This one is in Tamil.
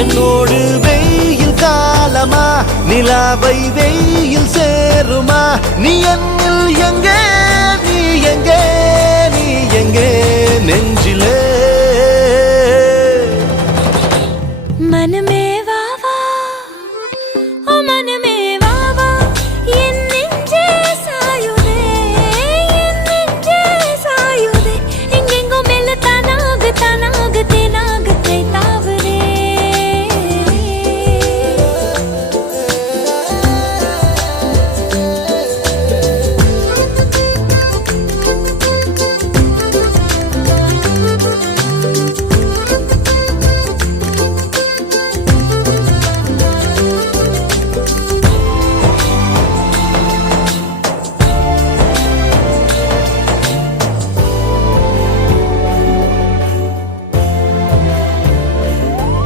என்னோடு வெயில் காலமா நிலாவை வெயில் சேருமா நீ என்னில் எங்கே நீ எங்கே நீ எங்கே நெஞ்சிலே मन में